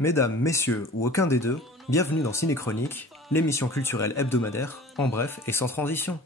Mesdames, messieurs ou aucun des deux, bienvenue dans Ciné Chronique, l'émission culturelle hebdomadaire, en bref et sans transition.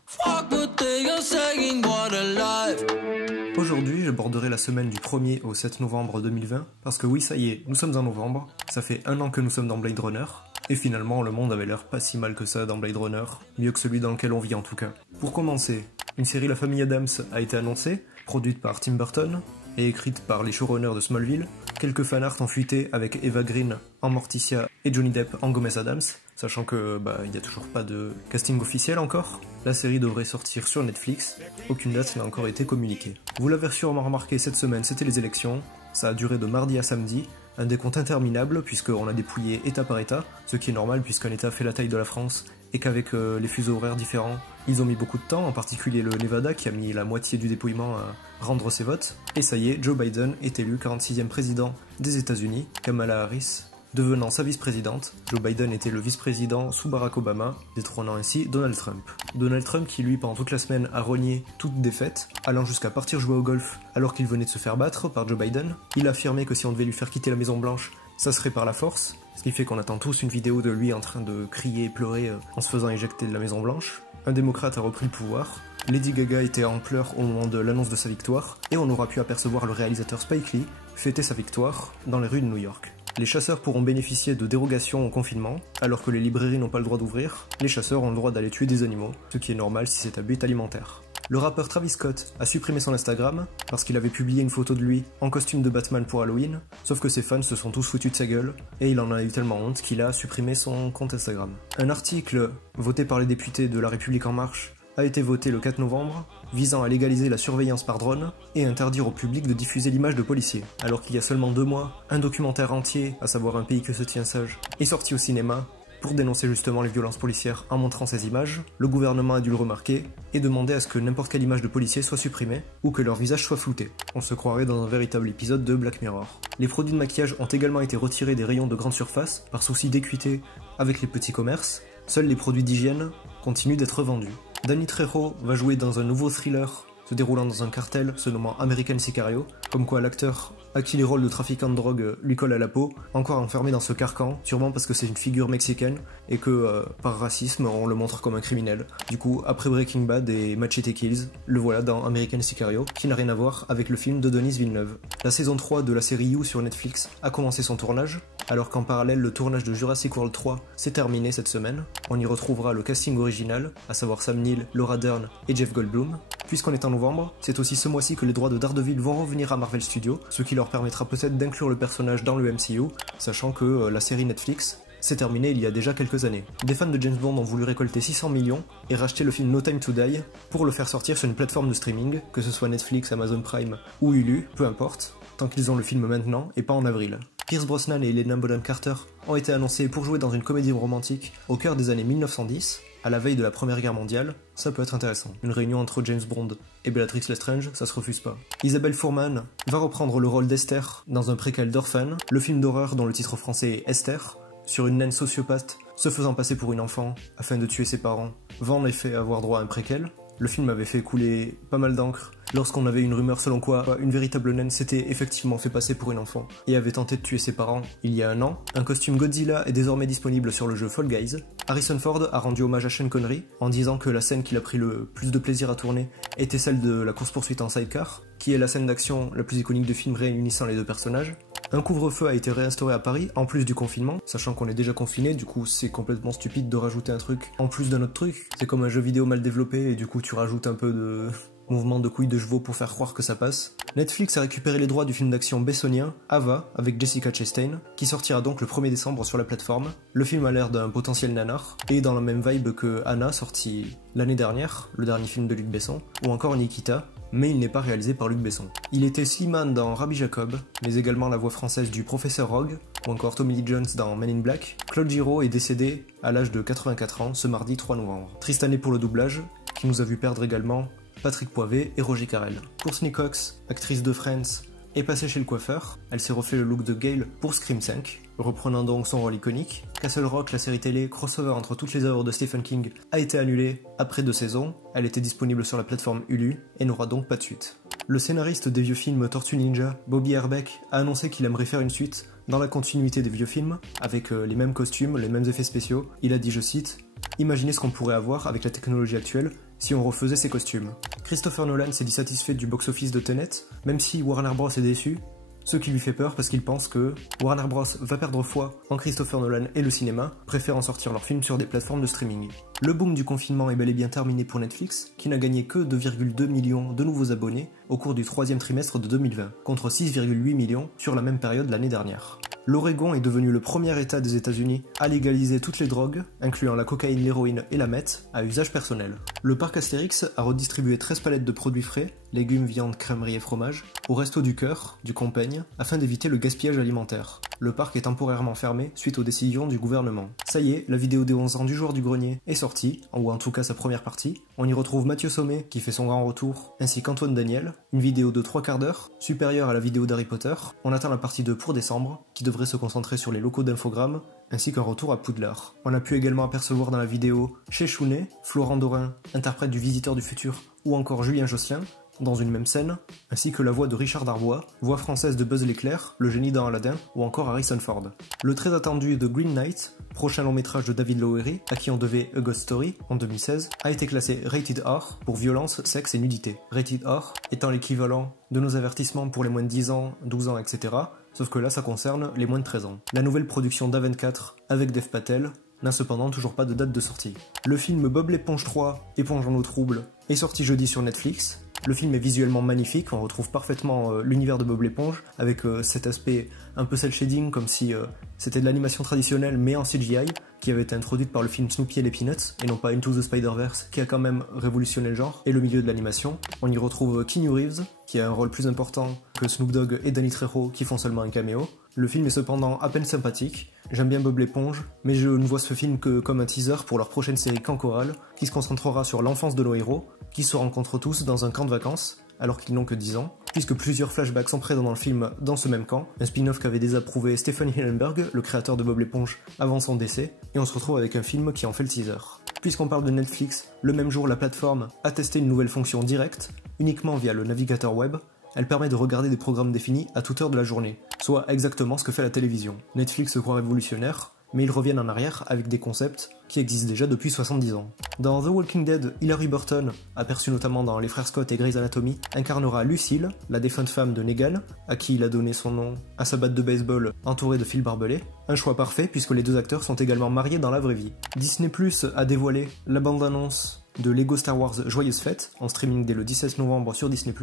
Aujourd'hui, j'aborderai la semaine du 1er au 7 novembre 2020, parce que oui, ça y est, nous sommes en novembre, ça fait un an que nous sommes dans Blade Runner, et finalement, le monde avait l'air pas si mal que ça dans Blade Runner, mieux que celui dans lequel on vit en tout cas. Pour commencer, une série La Famille Addams a été annoncée, produite par Tim Burton, et écrite par les showrunners de Smallville. Quelques fanarts ont fuité avec Eva Green en Morticia et Johnny Depp en Gomez Addams, sachant que il n'y a toujours pas de casting officiel encore. La série devrait sortir sur Netflix, aucune date n'a encore été communiquée. Vous l'avez sûrement remarqué, cette semaine c'était les élections, ça a duré de mardi à samedi, un décompte interminable puisqu'on a dépouillé état par état, ce qui est normal puisqu'un état fait la taille de la France et qu'avec les fuseaux horaires différents, ils ont mis beaucoup de temps, en particulier le Nevada qui a mis la moitié du dépouillement à rendre ses votes. Et ça y est, Joe Biden est élu 46e président des États-Unis, Kamala Harris devenant sa vice-présidente. Joe Biden était le vice-président sous Barack Obama, détrônant ainsi Donald Trump. Donald Trump qui lui pendant toute la semaine a renié toute défaite, allant jusqu'à partir jouer au golf alors qu'il venait de se faire battre par Joe Biden. Il a affirmé que si on devait lui faire quitter la Maison Blanche, ça serait par la force, ce qui fait qu'on attend tous une vidéo de lui en train de crier et pleurer en se faisant éjecter de la Maison Blanche. Un démocrate a repris le pouvoir, Lady Gaga était en pleurs au moment de l'annonce de sa victoire, et on aura pu apercevoir le réalisateur Spike Lee fêter sa victoire dans les rues de New York. Les chasseurs pourront bénéficier de dérogations au confinement, alors que les librairies n'ont pas le droit d'ouvrir. Les chasseurs ont le droit d'aller tuer des animaux, ce qui est normal si c'est à but alimentaire. Le rappeur Travis Scott a supprimé son Instagram parce qu'il avait publié une photo de lui en costume de Batman pour Halloween, sauf que ses fans se sont tous foutus de sa gueule et il en a eu tellement honte qu'il a supprimé son compte Instagram. Un article voté par les députés de La République En Marche a été voté le 4 novembre, visant à légaliser la surveillance par drone et interdire au public de diffuser l'image de policiers. Alors qu'il y a seulement 2 mois, un documentaire entier, à savoir Un pays que se tient sage, est sorti au cinéma pour dénoncer justement les violences policières en montrant ces images. Le gouvernement a dû le remarquer et demander à ce que n'importe quelle image de policier soit supprimée ou que leur visage soit flouté. On se croirait dans un véritable épisode de Black Mirror. Les produits de maquillage ont également été retirés des rayons de grande surface par souci d'équité avec les petits commerces. Seuls les produits d'hygiène continuent d'être vendus. Danny Trejo va jouer dans un nouveau thriller se déroulant dans un cartel se nommant American Sicario, comme quoi l'acteur à qui les rôles de trafiquant de drogue lui collent à la peau, encore enfermé dans ce carcan, sûrement parce que c'est une figure mexicaine et que par racisme on le montre comme un criminel. Du coup, après Breaking Bad et Machete Kills, le voilà dans American Sicario, qui n'a rien à voir avec le film de Denis Villeneuve. La saison 3 de la série You sur Netflix a commencé son tournage, alors qu'en parallèle le tournage de Jurassic World 3 s'est terminé cette semaine. On y retrouvera le casting original, à savoir Sam Neill, Laura Dern et Jeff Goldblum. Puisqu'on est en novembre, c'est aussi ce mois-ci que les droits de Daredevil vont revenir à Marvel Studios, ce qui leur permettra peut-être d'inclure le personnage dans le MCU, sachant que la série Netflix s'est terminée il y a déjà quelques années. Des fans de James Bond ont voulu récolter 600 millions et racheter le film No Time to Die pour le faire sortir sur une plateforme de streaming, que ce soit Netflix, Amazon Prime ou Hulu, peu importe, tant qu'ils ont le film maintenant et pas en avril. Pierce Brosnan et Helena Bonham Carter ont été annoncés pour jouer dans une comédie romantique au cœur des années 1910, à la veille de la Première Guerre mondiale. Ça peut être intéressant. Une réunion entre James Bond et Bellatrix Lestrange, ça se refuse pas. Isabelle Fuhrman va reprendre le rôle d'Esther dans un préquel d'Orphan, le film d'horreur dont le titre français est Esther, sur une naine sociopathe se faisant passer pour une enfant afin de tuer ses parents, va en effet avoir droit à un préquel. Le film avait fait couler pas mal d'encre lorsqu'on avait une rumeur selon quoi une véritable naine s'était effectivement fait passer pour une enfant et avait tenté de tuer ses parents il y a 1 an. Un costume Godzilla est désormais disponible sur le jeu Fall Guys. Harrison Ford a rendu hommage à Sean Connery en disant que la scène qu'il a pris le plus de plaisir à tourner était celle de la course-poursuite en sidecar, qui est la scène d'action la plus iconique du film réunissant les 2 personnages. Un couvre-feu a été réinstauré à Paris, en plus du confinement, sachant qu'on est déjà confiné, du coup c'est complètement stupide de rajouter un truc en plus d'un autre truc. C'est comme un jeu vidéo mal développé et du coup tu rajoutes un peu de mouvement de couilles de chevaux pour faire croire que ça passe. Netflix a récupéré les droits du film d'action bessonien Ava avec Jessica Chastain, qui sortira donc le 1er décembre sur la plateforme. Le film a l'air d'un potentiel nanar, et dans la même vibe que Anna, sorti l'année dernière, le dernier film de Luc Besson, ou encore Nikita, mais il n'est pas réalisé par Luc Besson. Il était Slimane dans Rabbi Jacob, mais également la voix française du Professeur Rogue, ou encore Tommy Lee Jones dans Men in Black. Claude Giraud est décédé à l'âge de 84 ans ce mardi 3 novembre. Triste année pour le doublage, qui nous a vu perdre également Patrick Poivet et Roger Carrel. Courtney Cox, actrice de Friends, est passée chez le coiffeur. Elle s'est refait le look de Gale pour Scream 5, reprenant donc son rôle iconique. Castle Rock, la série télé crossover entre toutes les œuvres de Stephen King, a été annulée après 2 saisons. Elle était disponible sur la plateforme Hulu et n'aura donc pas de suite. Le scénariste des vieux films Tortue Ninja, Bobby Herbeck, a annoncé qu'il aimerait faire une suite dans la continuité des vieux films, avec les mêmes costumes, les mêmes effets spéciaux. Il a dit, je cite, « Imaginez ce qu'on pourrait avoir avec la technologie actuelle si on refaisait ces costumes. » Christopher Nolan s'est dit satisfait du box-office de Tenet, même si Warner Bros est déçu, ce qui lui fait peur parce qu'il pense que Warner Bros va perdre foi en Christopher Nolan et le cinéma, préférant sortir leurs films sur des plateformes de streaming. Le boom du confinement est bel et bien terminé pour Netflix, qui n'a gagné que 2,2 millions de nouveaux abonnés au cours du troisième trimestre de 2020, contre 6,8 millions sur la même période l'année dernière. L'Oregon est devenu le premier État des États-Unis à légaliser toutes les drogues, incluant la cocaïne, l'héroïne et la meth, à usage personnel. Le parc Astérix a redistribué 13 palettes de produits frais, légumes, viande, crèmerie et fromage, au Resto du Cœur, du Compiègne, afin d'éviter le gaspillage alimentaire. Le parc est temporairement fermé suite aux décisions du gouvernement. Ça y est, la vidéo des 11 ans du joueur du grenier est sortie, ou en tout cas sa première partie. On y retrouve Mathieu Sommet, qui fait son grand retour, ainsi qu'Antoine Daniel, une vidéo de 3/4 d'heure, supérieure à la vidéo d'Harry Potter. On attend la partie 2 pour décembre, qui devrait se concentrer sur les locaux d'Infogrames, ainsi qu'un retour à Poudlard. On a pu également apercevoir dans la vidéo Chez Chounet, Florent Dorin, interprète du Visiteur du Futur, ou encore Julien Josselin, dans une même scène, ainsi que la voix de Richard Darbois, voix française de Buzz l'éclair, le génie dans Aladdin, ou encore Harrison Ford. Le très attendu The Green Knight, prochain long métrage de David Lowery, à qui on devait A Ghost Story en 2016, a été classé Rated R pour violence, sexe et nudité. Rated R étant l'équivalent de nos avertissements pour les moins de 10 ans, 12 ans, etc., sauf que là ça concerne les moins de 13 ans. La nouvelle production d'A24 avec Dev Patel n'a cependant toujours pas de date de sortie. Le film Bob l'éponge 3, Éponge en eau trouble, est sorti jeudi sur Netflix. Le film est visuellement magnifique, on retrouve parfaitement l'univers de Bob l'éponge, avec cet aspect un peu cel shading, comme si c'était de l'animation traditionnelle mais en CGI, qui avait été introduite par le film Snoopy et les Peanuts, et non pas Into the Spider-Verse, qui a quand même révolutionné le genre, et le milieu de l'animation. On y retrouve Keanu Reeves, qui a un rôle plus important que Snoop Dogg et Danny Trejo, qui font seulement un caméo. Le film est cependant à peine sympathique, j'aime bien Bob l'éponge, mais je ne vois ce film que comme un teaser pour leur prochaine série Cancoral, qui se concentrera sur l'enfance de nos héros, qui se rencontrent tous dans un camp de vacances, alors qu'ils n'ont que 10 ans, puisque plusieurs flashbacks sont présents dans le film dans ce même camp, un spin-off qu'avait désapprouvé Stephen Hillenburg, le créateur de Bob l'éponge, avant son décès, et on se retrouve avec un film qui en fait le teaser. Puisqu'on parle de Netflix, le même jour la plateforme a testé une nouvelle fonction directe, uniquement via le navigateur web. Elle permet de regarder des programmes définis à toute heure de la journée, soit exactement ce que fait la télévision. Netflix se croit révolutionnaire, mais ils reviennent en arrière avec des concepts qui existent déjà depuis 70 ans. Dans The Walking Dead, Hilary Burton, aperçue notamment dans Les Frères Scott et Grey's Anatomy, incarnera Lucille, la défunte femme de Negan, à qui il a donné son nom à sa batte de baseball entourée de fils barbelés. Un choix parfait puisque les deux acteurs sont également mariés dans la vraie vie. Disney+ a dévoilé la bande-annonce de Lego Star Wars Joyeuse Fête, en streaming dès le 17 novembre sur Disney+,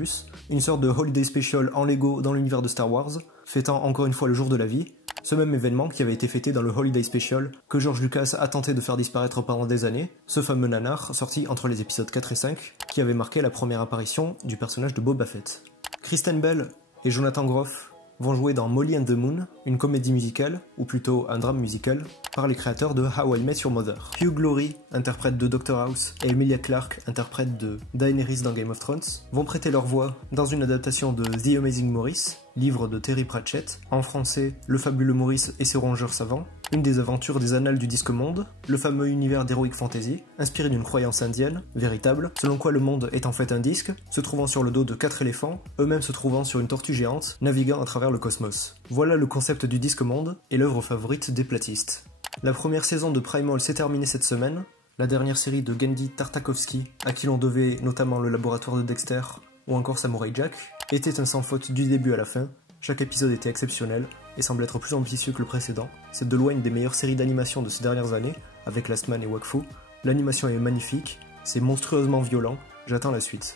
une sorte de holiday special en Lego dans l'univers de Star Wars, fêtant encore une fois le jour de la vie, ce même événement qui avait été fêté dans le holiday special que George Lucas a tenté de faire disparaître pendant des années, ce fameux nanar sorti entre les épisodes 4 et 5, qui avait marqué la première apparition du personnage de Boba Fett. Kristen Bell et Jonathan Groff vont jouer dans Molly and the Moon, une comédie musicale, ou plutôt un drame musical, par les créateurs de How I Met Your Mother. Hugh Laurie, interprète de Dr House, et Emilia Clarke, interprète de Daenerys dans Game of Thrones, vont prêter leur voix dans une adaptation de The Amazing Maurice, livre de Terry Pratchett, en français Le fabuleux Maurice et ses rongeurs savants, une des aventures des annales du disque monde, le fameux univers d'Heroic Fantasy, inspiré d'une croyance indienne, véritable, selon quoi le monde est en fait un disque, se trouvant sur le dos de 4 éléphants, eux-mêmes se trouvant sur une tortue géante, naviguant à travers le cosmos. Voilà le concept du disque monde, et l'œuvre favorite des platistes. La première saison de Primal s'est terminée cette semaine, la dernière série de Genndy Tartakovsky, à qui l'on devait notamment le laboratoire de Dexter, ou encore Samurai Jack, était un sans faute du début à la fin. Chaque épisode était exceptionnel et semble être plus ambitieux que le précédent. C'est de loin une des meilleures séries d'animation de ces dernières années, avec Last Man et Wakfu. L'animation est magnifique, c'est monstrueusement violent, j'attends la suite.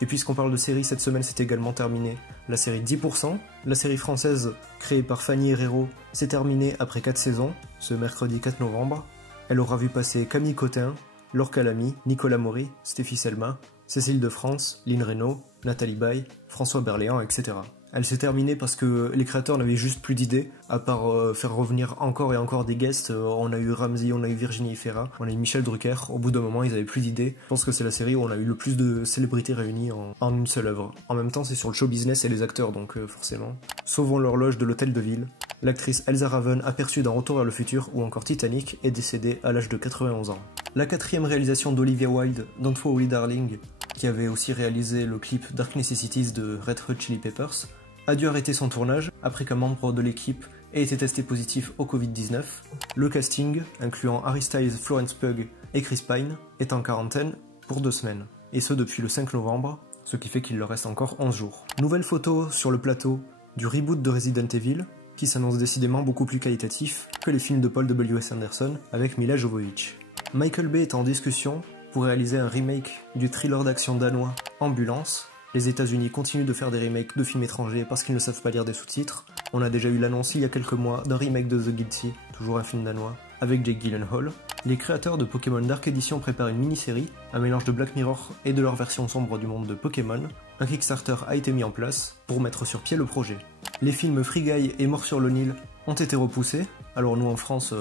Et puisqu'on parle de séries, cette semaine s'est également terminée la série 10%. La série française créée par Fanny Herrero s'est terminée après 4 saisons, ce mercredi 4 novembre. Elle aura vu passer Camille Cotin, Laure Calamy, Nicolas Maury, Stéphie Selma, Cécile de France, Lynn Reynaud, Nathalie Baye, François Berléand, etc. Elle s'est terminée parce que les créateurs n'avaient juste plus d'idées, à part faire revenir encore et encore des guests. On a eu Ramsey, on a eu Virginie Efira, on a eu Michel Drucker. Au bout d'un moment, ils avaient plus d'idées. Je pense que c'est la série où on a eu le plus de célébrités réunies en une seule œuvre. En même temps, c'est sur le show business et les acteurs, donc forcément. Sauvons l'horloge de l'hôtel de ville. L'actrice Elsa Raven, aperçue dans Retour vers le futur ou encore Titanic, est décédée à l'âge de 91 ans. La 4e réalisation d'Olivia Wilde, Don't Worry Darling, qui avait aussi réalisé le clip Dark Necessities de Red Hot Chili Peppers, a dû arrêter son tournage après qu'un membre de l'équipe ait été testé positif au Covid-19. Le casting, incluant Harry Styles, Florence Pugh et Chris Pine, est en quarantaine pour 2 semaines, et ce depuis le 5 novembre, ce qui fait qu'il leur reste encore 11 jours. Nouvelle photo sur le plateau du reboot de Resident Evil, qui s'annonce décidément beaucoup plus qualitatif que les films de Paul W.S. Anderson avec Mila Jovovich. Michael Bay est en discussion pour réaliser un remake du thriller d'action danois Ambulance. Les États-Unis continuent de faire des remakes de films étrangers parce qu'ils ne savent pas lire des sous-titres. On a déjà eu l'annonce il y a quelques mois d'un remake de The Guilty, toujours un film danois, avec Jake Gyllenhaal. Les créateurs de Pokémon Dark Edition préparent une mini-série, un mélange de Black Mirror et de leur version sombre du monde de Pokémon. Un Kickstarter a été mis en place pour mettre sur pied le projet. Les films Free Guy et Mort sur le Nil ont été repoussés. Alors nous en France,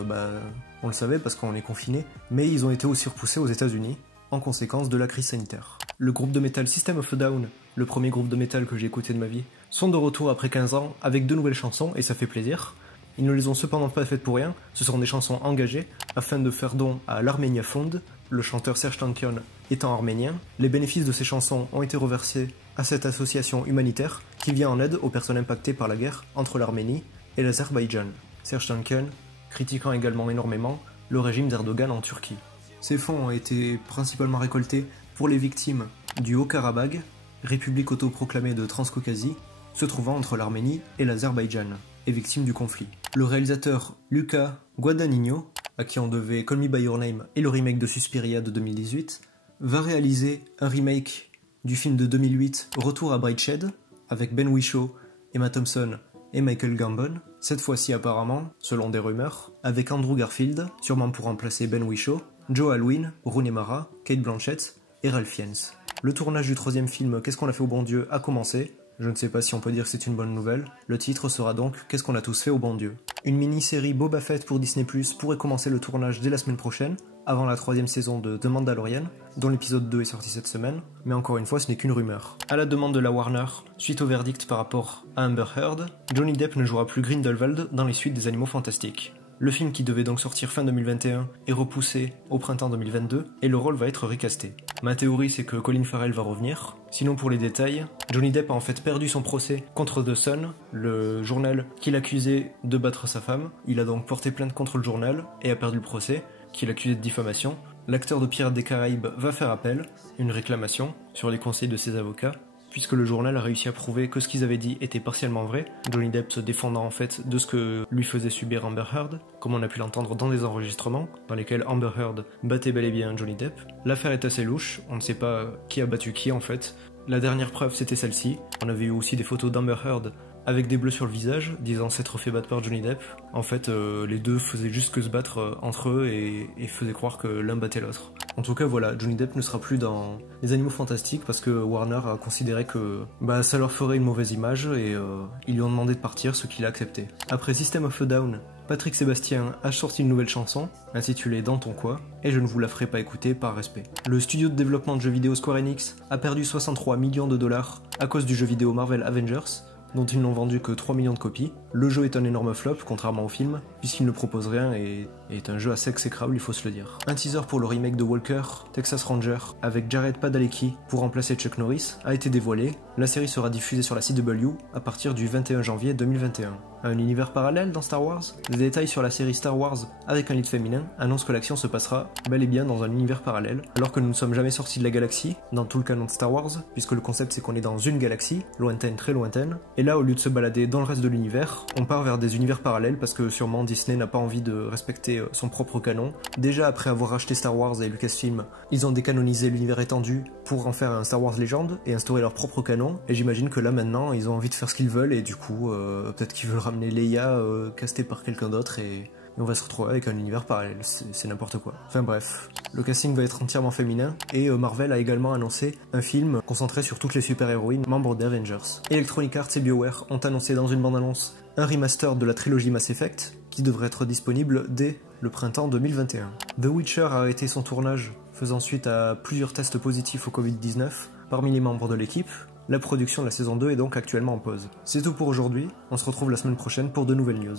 on le savait parce qu'on est confinés, mais ils ont été aussi repoussés aux États-Unis en conséquence de la crise sanitaire. Le groupe de métal System of a Down, le premier groupe de métal que j'ai écouté de ma vie, sont de retour après 15 ans avec 2 nouvelles chansons et ça fait plaisir. Ils ne les ont cependant pas faites pour rien, ce sont des chansons engagées afin de faire don à l'Armenia Fund, le chanteur Serj Tankian étant arménien. Les bénéfices de ces chansons ont été reversés à cette association humanitaire qui vient en aide aux personnes impactées par la guerre entre l'Arménie et l'Azerbaïdjan. Serj Tankian critiquant également énormément le régime d'Erdogan en Turquie. Ces fonds ont été principalement récoltés pour les victimes du Haut-Karabagh, république autoproclamée de Transcaucasie, se trouvant entre l'Arménie et l'Azerbaïdjan, et victime du conflit. Le réalisateur Luca Guadagnino, à qui on devait Call Me By Your Name et le remake de Suspiria de 2018, va réaliser un remake du film de 2008 Retour à Brideshead, avec Ben Whishaw, Emma Thompson et Michael Gambon, cette fois-ci apparemment, selon des rumeurs, avec Andrew Garfield, sûrement pour remplacer Ben Whishaw, Joe Alwyn, Rooney Mara, Kate Blanchett et Ralph Fiennes. Le tournage du 3e film Qu'est-ce qu'on a fait au bon Dieu a commencé. Je ne sais pas si on peut dire que c'est une bonne nouvelle. Le titre sera donc Qu'est-ce qu'on a tous fait au bon Dieu. Une mini-série Boba Fett pour Disney+ pourrait commencer le tournage dès la semaine prochaine, avant la 3e saison de The Mandalorian, dont l'épisode 2 est sorti cette semaine, mais encore une fois ce n'est qu'une rumeur. À la demande de la Warner, suite au verdict par rapport à Amber Heard, Johnny Depp ne jouera plus Grindelwald dans les suites des Animaux Fantastiques. Le film qui devait donc sortir fin 2021 est repoussé au printemps 2022 et le rôle va être recasté. Ma théorie c'est que Colin Farrell va revenir. Sinon pour les détails, Johnny Depp a en fait perdu son procès contre The Sun, le journal qui l'accusait de battre sa femme. Il a donc porté plainte contre le journal et a perdu le procès, qui l'accusait de diffamation. L'acteur de Pirates des Caraïbes va faire appel, une réclamation, sur les conseils de ses avocats, puisque le journal a réussi à prouver que ce qu'ils avaient dit était partiellement vrai, Johnny Depp se défendant en fait de ce que lui faisait subir Amber Heard, comme on a pu l'entendre dans des enregistrements, dans lesquels Amber Heard battait bel et bien Johnny Depp. L'affaire est assez louche, on ne sait pas qui a battu qui en fait. La dernière preuve c'était celle-ci, on avait eu aussi des photos d'Amber Heard avec des bleus sur le visage, disant s'être fait battre par Johnny Depp. En fait, les deux faisaient juste que se battre entre eux et faisaient croire que l'un battait l'autre. En tout cas, voilà, Johnny Depp ne sera plus dans les Animaux Fantastiques parce que Warner a considéré que ça leur ferait une mauvaise image et ils lui ont demandé de partir, ce qu'il a accepté. Après System of a Down, Patrick Sébastien a sorti une nouvelle chanson, intitulée Dans ton quoi, et je ne vous la ferai pas écouter par respect. Le studio de développement de jeux vidéo Square Enix a perdu 63 millions de dollars à cause du jeu vidéo Marvel Avengers, dont ils n'ont vendu que 3 millions de copies. Le jeu est un énorme flop, contrairement au film, puisqu'il ne propose rien et est un jeu assez exécrable, il faut se le dire. Un teaser pour le remake de Walker, Texas Ranger, avec Jared Padalecki pour remplacer Chuck Norris, a été dévoilé. La série sera diffusée sur la CW à partir du 21 janvier 2021. Un univers parallèle dans Star Wars? Des détails sur la série Star Wars avec un lead féminin annoncent que l'action se passera bel et bien dans un univers parallèle, alors que nous ne sommes jamais sortis de la galaxie, dans tout le canon de Star Wars, puisque le concept c'est qu'on est dans une galaxie, lointaine, très lointaine, et là au lieu de se balader dans le reste de l'univers, on part vers des univers parallèles parce que sûrement Disney n'a pas envie de respecter son propre canon. Déjà après avoir racheté Star Wars et Lucasfilm, ils ont décanonisé l'univers étendu pour en faire un Star Wars Legend et instaurer leur propre canon, et j'imagine que là maintenant ils ont envie de faire ce qu'ils veulent et du coup peut-être qu'ils veulent ramener Leia castée par quelqu'un d'autre et on va se retrouver avec un univers parallèle, c'est n'importe quoi. Enfin bref, le casting va être entièrement féminin et Marvel a également annoncé un film concentré sur toutes les super-héroïnes membres des Avengers. Electronic Arts et BioWare ont annoncé dans une bande-annonce un remaster de la trilogie Mass Effect qui devrait être disponible dès le printemps 2021. The Witcher a arrêté son tournage faisant suite à plusieurs tests positifs au Covid-19 parmi les membres de l'équipe. La production de la saison 2 est donc actuellement en pause. C'est tout pour aujourd'hui, on se retrouve la semaine prochaine pour de nouvelles news.